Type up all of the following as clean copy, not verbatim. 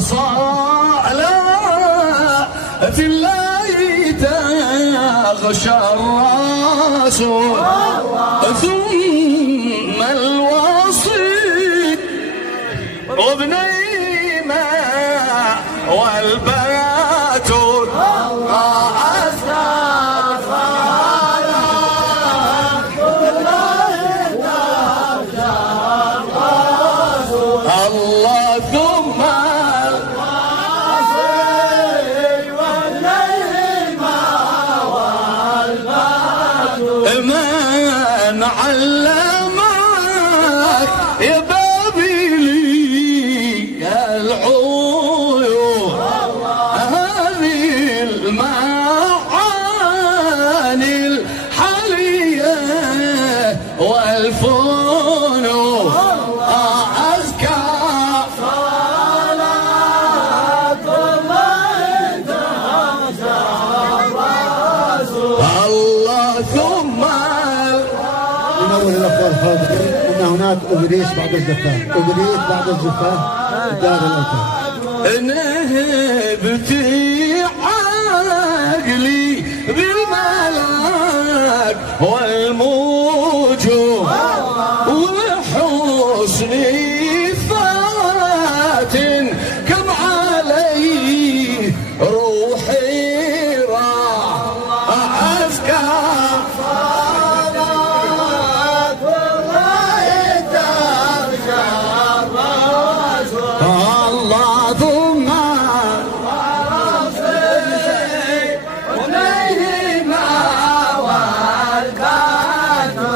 صلاة الله تغشى الراس ثم الوصي وابنينا والبنات الله ثم من علمك يا بابلي العيون هذه المعاني الحالية والفنون أزكى صلاة الله ثم ننوه الأخوة الحاضرين أن هناك أبريس بعد الزفاف، أبريس بعد الزفاف دار الأوتار. نهبتي عقلي بالملاك والموجود وحسني فاتن كم علي روحي راح أزكى الله ثم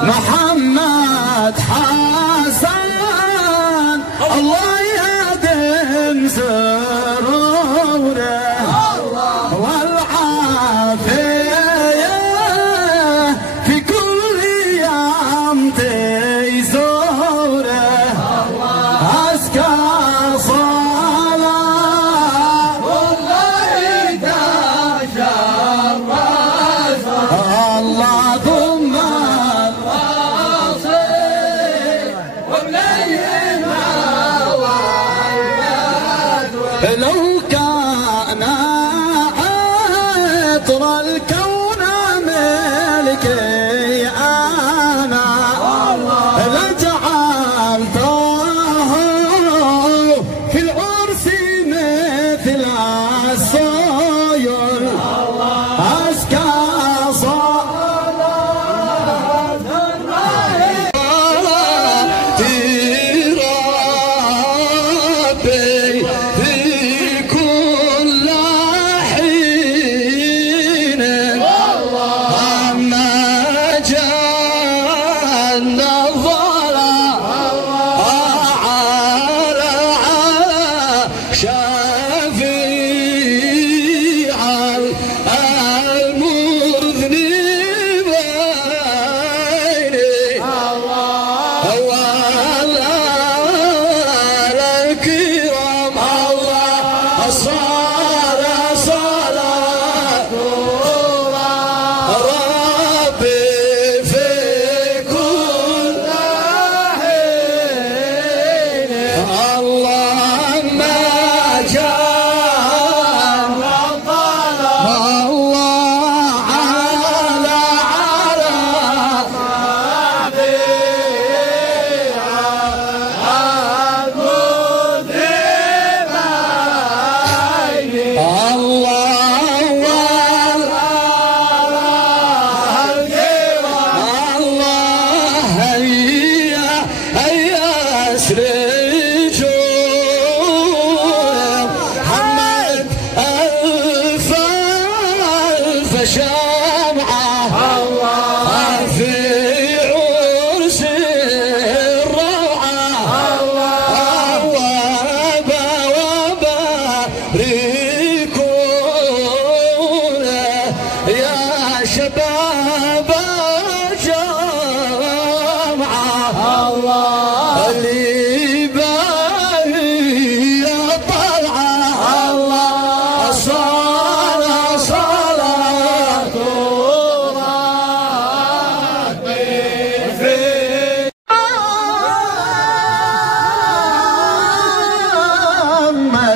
محمد حسن الله يدم سروره والعافية في كل يوم تزوره أزكى صلاة الله ثم لو كان عطر الكون ملكي أنا لجعلته في العرس مثل الصيل أزكى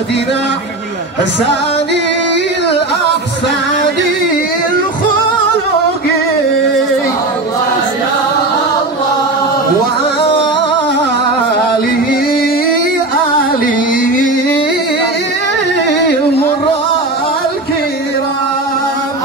محمدنا ثاني الأحسان الخلق وآله المر الكرام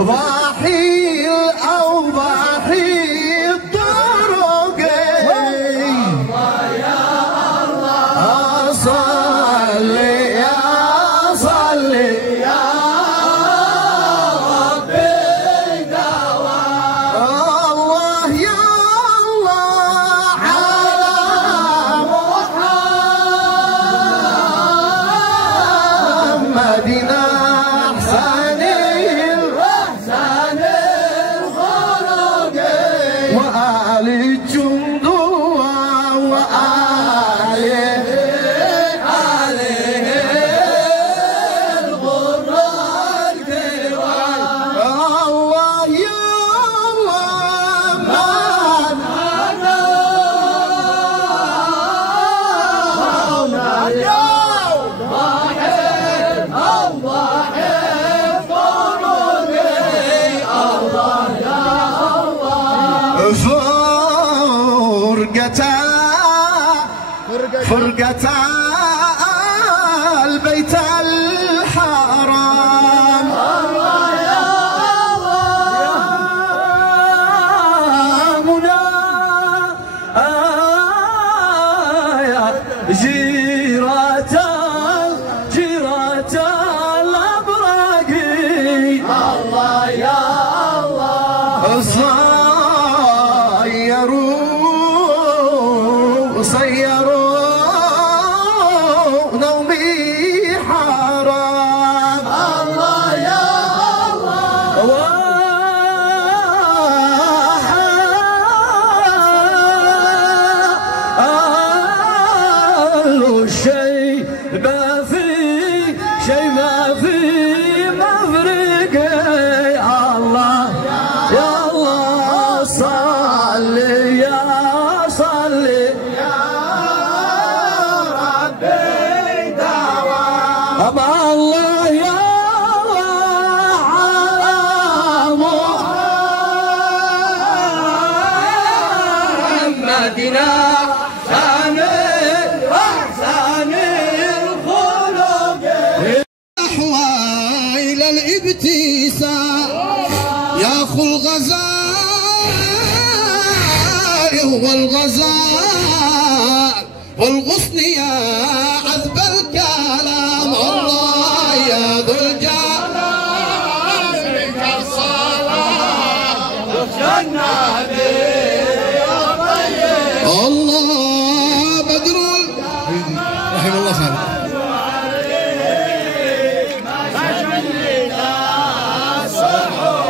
ضاحي الأوضاحي الطرق يا الله صلي يا صلي يا ربي دوام الله يا الله على محمدنا وآل الجند وآله الغر الكرام الله يا الله مولانا اليوم ضاحك الضاحك طرقي الله يا فرقة البيت الحرام الله يا الله منى جيرة الأبراق الله يا الله صيروا نومي حرام الله يا الله شيء ما في مفرق الله يا الله صلي يا صلي يا ربي دوام الله يا الله على محمدنا أحسن الخلق نحو إلى الابتسام يا أخو الغزال والغزال والغصن يا عذب الكلام الله يا ذو الجلال منك الصلاة وخشنا يا طيب الله بدر رحم الله خالد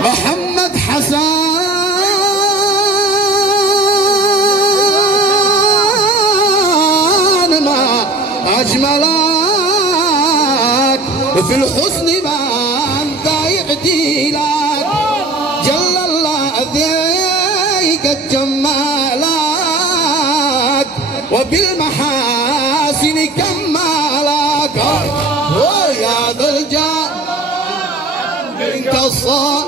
محمد حسن أجملك وفي الحسن ما أنت يعديلك جل الله ذيك جمالك وبالمحاسن كمالك ويا ذا الجلال منك الصلاة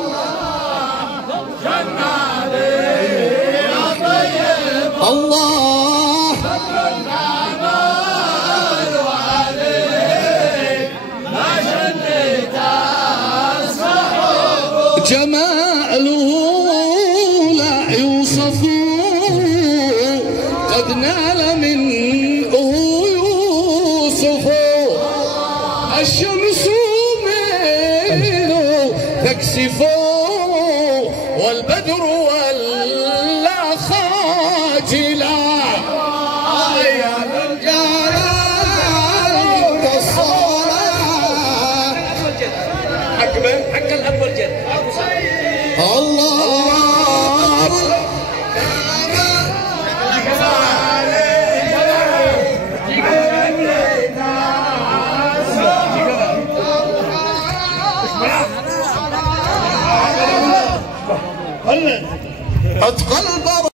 الله جماله لا يوصف قد نال منه يوسف الشمس منه تكسف والبدر ولا خاجلا يا ذا الجلال كالصلاة حق الأب والجد الله اتقى البر